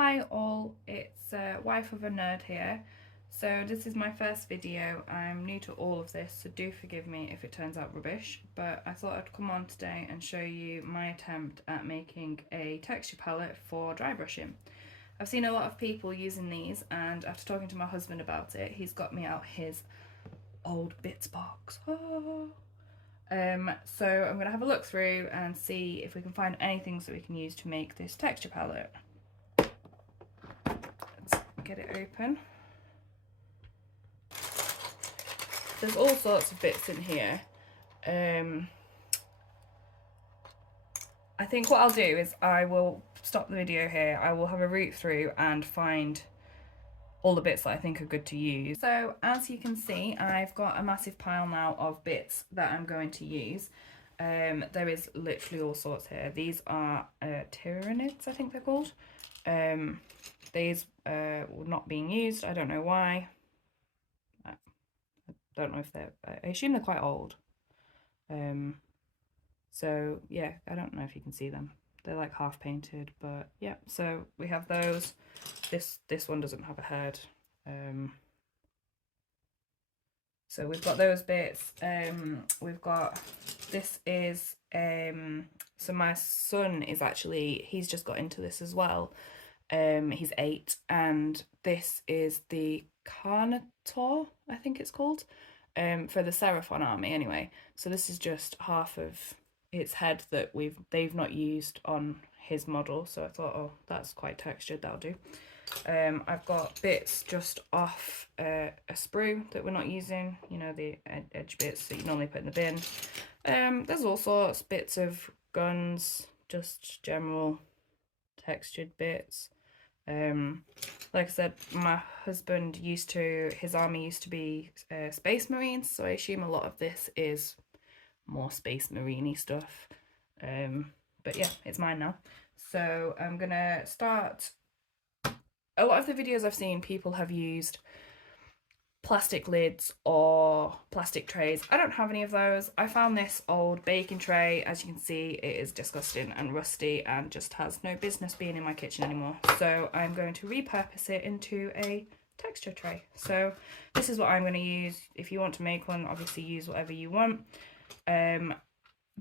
Hi all, it's Wife of a Nerd here. So this is my first video. I'm new to all of this, so do forgive me if it turns out rubbish, but I thought I'd come on today and show you my attempt at making a texture palette for dry brushing. I've seen a lot of people using these, and after talking to my husband about it, he's got me out his old bits box. So I'm going to have a look through and see if we can find anything that we can use to make this texture palette. Get it open. There's all sorts of bits in here. I think what I'll do is I will stop the video here. I will have a root through and find all the bits that I think are good to use. So as you can see, I've got a massive pile now of bits that I'm going to use. There is literally all sorts here. These are Tyranids, I think they're called. These were not being used. I don't know why. I don't know if they're, I assume they're quite old. So yeah, I don't know if you can see them. They're like half painted, but yeah. So we have those. This one doesn't have a head. So we've got those bits. We've got, this is, so my son is actually, he's just got into this as well. He's 8, and this is the Carnotaur, I think it's called, for the Seraphon army anyway. So this is just half of its head that they've not used on his model, so I thought, oh, that's quite textured, that'll do. I've got bits just off a sprue that we're not using, you know, the edge bits that you normally put in the bin. There's all sorts, bits of guns, just general textured bits. Like I said, my husband his army used to be Space Marines, so I assume a lot of this is more Space Marine-y stuff. But yeah, it's mine now. So I'm gonna start. A lot of the videos I've seen, people have used plastic lids or plastic trays. I don't have any of those. I found this old baking tray. As you can see, it is disgusting and rusty and just has no business being in my kitchen anymore. So I'm going to repurpose it into a texture tray. So this is what I'm going to use. If you want to make one, obviously use whatever you want.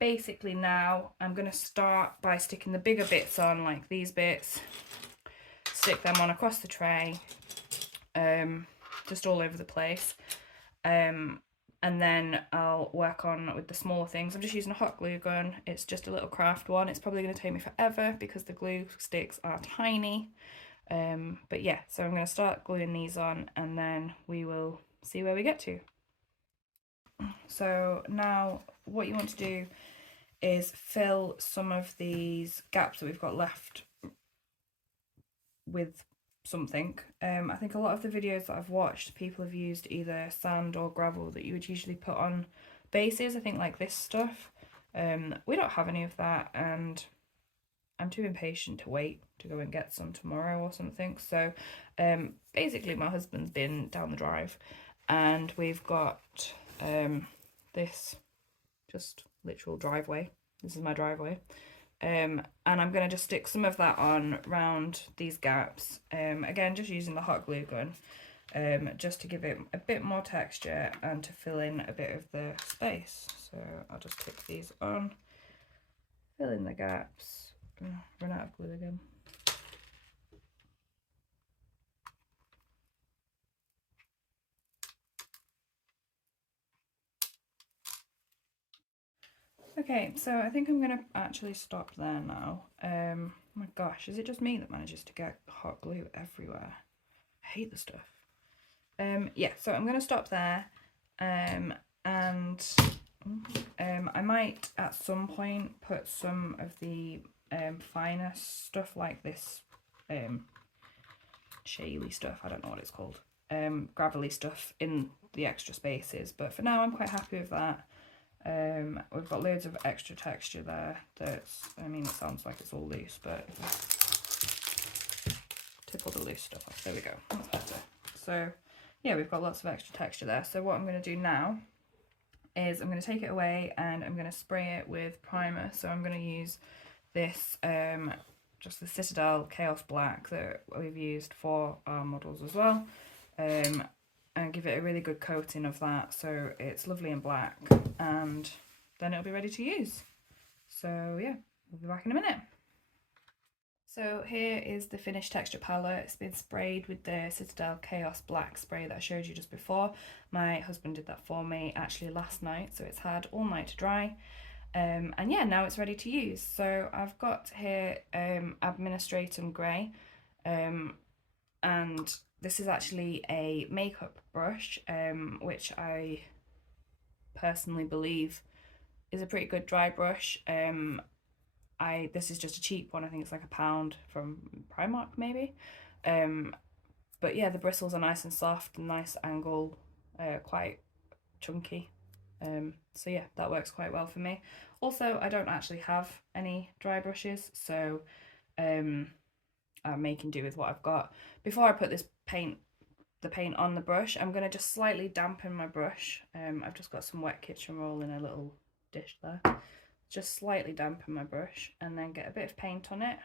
Basically now I'm going to start by sticking the bigger bits on, like these bits. Stick them on across the tray, just all over the place, and then I'll work on with the smaller things. I'm just using a hot glue gun. It's just a little craft one. It's probably going to take me forever because the glue sticks are tiny, but yeah, so I'm going to start gluing these on and then we will see where we get to. So now what you want to do is fill some of these gaps that we've got left with something. I think a lot of the videos that I've watched, people have used either sand or gravel that you would usually put on bases, I think, like this stuff. We don't have any of that, and I'm too impatient to wait to go and get some tomorrow or something. So basically my husband's been down the drive and we've got this just literal driveway. This is my driveway. And I'm going to just stick some of that on round these gaps, again just using the hot glue gun, just to give it a bit more texture and to fill in a bit of the space. So I'll just stick these on, fill in the gaps. Run out of glue again. Okay, so I think I'm going to actually stop there now. My gosh, is it just me that manages to get hot glue everywhere? I hate the stuff. Yeah, so I'm going to stop there, and I might at some point put some of the finer stuff like this shaly stuff, I don't know what it's called, gravelly stuff in the extra spaces, but for now I'm quite happy with that. We've got loads of extra texture there that's, I mean, it sounds like it's all loose, but tip all the loose stuff off. There we go, that's better. So yeah, we've got lots of extra texture there. So what I'm going to do now is I'm going to take it away and I'm going to spray it with primer. So I'm going to use this just the Citadel Chaos Black that we've used for our models as well, and give it a really good coating of that so it's lovely and black, and then it'll be ready to use. So yeah, we'll be back in a minute. So here is the finished texture palette. It's been sprayed with the Citadel Chaos Black spray that I showed you just before. My husband did that for me actually last night, so it's had all night to dry. And yeah, now it's ready to use. So I've got here Administratum Grey, and this is actually a makeup brush, which I personally believe is a pretty good dry brush. This is just a cheap one. I think it's like £1 from Primark maybe. But yeah, the bristles are nice and soft, nice angle, quite chunky. So yeah, that works quite well for me. Also, I don't actually have any dry brushes, so I'm making do with what I've got. Before I put the paint on the brush, I'm going to just slightly dampen my brush. I've just got some wet kitchen roll in a little dish there. Just slightly dampen my brush and then get a bit of paint on it.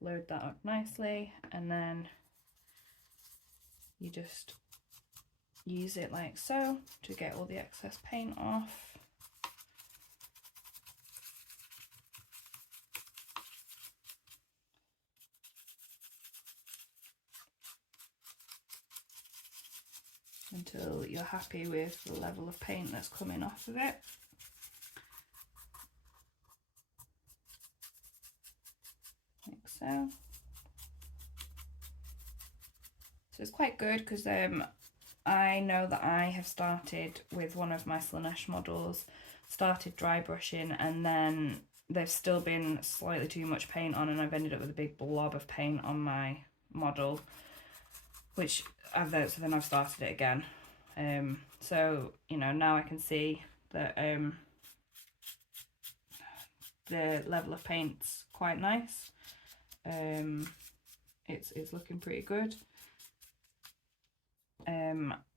Load that up nicely, and then you just use it like so to get all the excess paint off. Until you're happy with the level of paint that's coming off of it. Like so. So it's quite good because I know that I have started with one of my Slanesh models, started dry brushing, and then there's still been slightly too much paint on, and I've ended up with a big blob of paint on my model, which so then I've started it again. So you know, now I can see that the level of paint's quite nice. It's looking pretty good.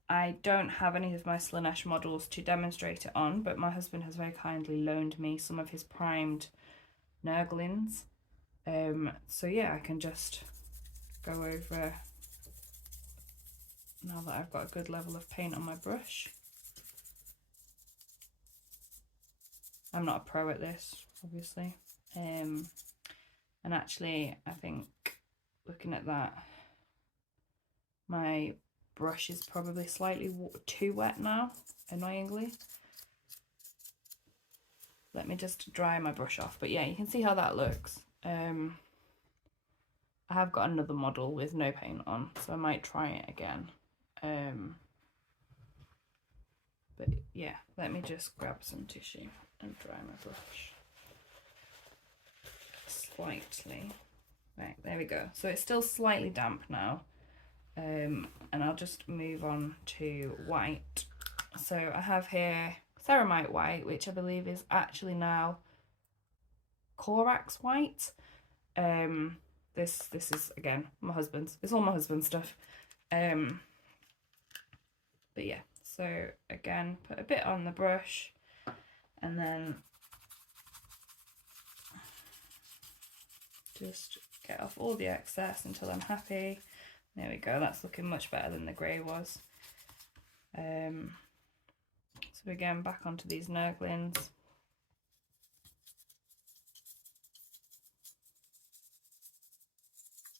I don't have any of my Slanesh models to demonstrate it on, but my husband has very kindly loaned me some of his primed Nurglings. So yeah, I can just go over, now that I've got a good level of paint on my brush. I'm not a pro at this, obviously. And actually, I think looking at that, my brush is probably slightly too wet now, annoyingly. Let me just dry my brush off. But yeah, you can see how that looks. I have got another model with no paint on, so I might try it again. But yeah, let me just grab some tissue and dry my brush slightly. Right, there we go. So it's still slightly damp now. And I'll just move on to white. So I have here Ceramite white, which I believe is actually now Corax white. This is again my husband's. It's all my husband's stuff. But yeah, so again, put a bit on the brush, and then just get off all the excess until I'm happy. There we go, that's looking much better than the grey was. So again, back onto these Nurglings.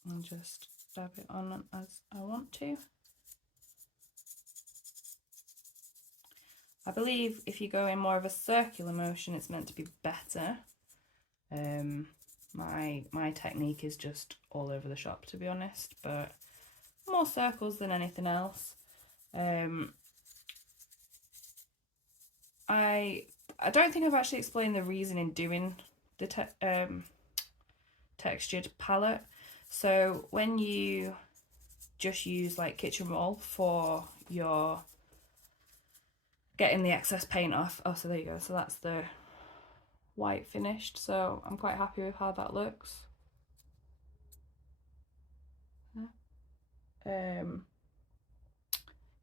And just dab it on as I want to. I believe if you go in more of a circular motion, it's meant to be better. My technique is just all over the shop, to be honest, but more circles than anything else. I don't think I've actually explained the reason in doing the textured palette. So when you just use like kitchen roll for your getting the excess paint off, oh, so there you go, so that's the white finished, so I'm quite happy with how that looks.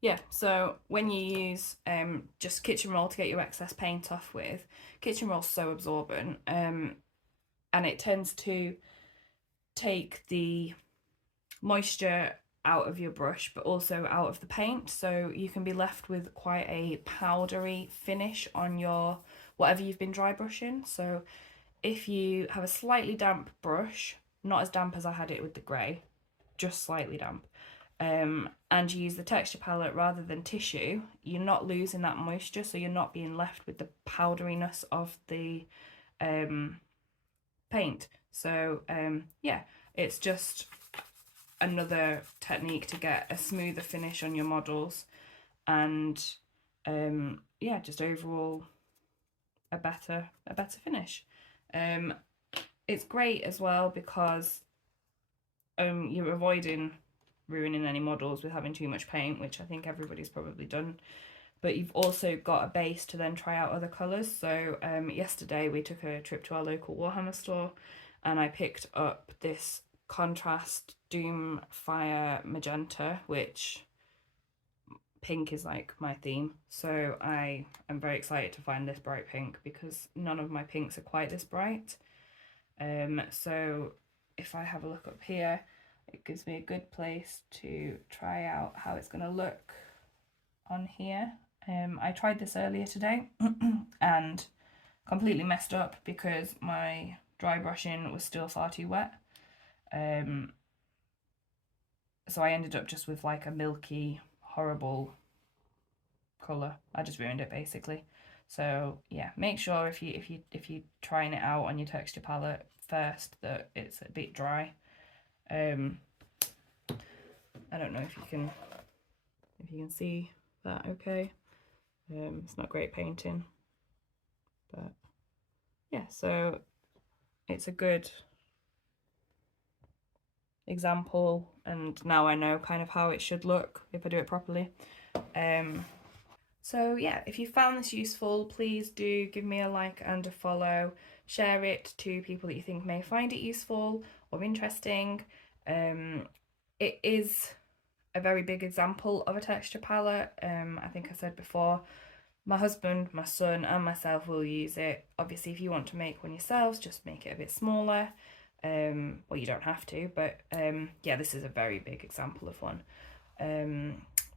Yeah, so when you use just kitchen roll to get your excess paint off with, kitchen roll's so absorbent, and it tends to take the moisture out of your brush but also out of the paint, so you can be left with quite a powdery finish on your whatever you've been dry brushing. So if you have a slightly damp brush, not as damp as I had it with the grey, just slightly damp, and you use the texture palette rather than tissue, you're not losing that moisture, so you're not being left with the powderiness of the paint. So yeah, it's just another technique to get a smoother finish on your models, and yeah, just overall a better finish. It's great as well because you're avoiding ruining any models with having too much paint, which I think everybody's probably done. But you've also got a base to then try out other colours. So yesterday we took a trip to our local Warhammer store and I picked up this contrast Doom Fire Magenta, which pink is like my theme. So I am very excited to find this bright pink because none of my pinks are quite this bright. So if I have a look up here, it gives me a good place to try out how it's going to look on here. I tried this earlier today and completely messed up because my dry brushing was still far too wet. So I ended up just with like a milky, horrible colour. I just ruined it basically. So yeah, make sure if you're trying it out on your texture palette first that it's a bit dry. I don't know if you can see that okay. It's not great painting, but yeah, so it's a good example, and now I know kind of how it should look if I do it properly. So yeah, if you found this useful, please do give me a like and a follow. Share it to people that you think may find it useful or interesting. It is a very big example of a texture palette. I think I said before, my husband, my son and myself will use it. Obviously, if you want to make one yourselves, just make it a bit smaller. Well, you don't have to, but yeah, this is a very big example of one.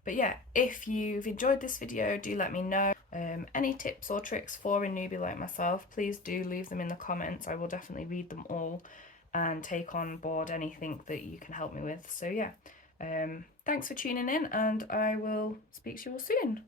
But yeah, if you've enjoyed this video, do let me know. Any tips or tricks for a newbie like myself, please do leave them in the comments. I will definitely read them all and take on board anything that you can help me with. So yeah, thanks for tuning in and I will speak to you all soon.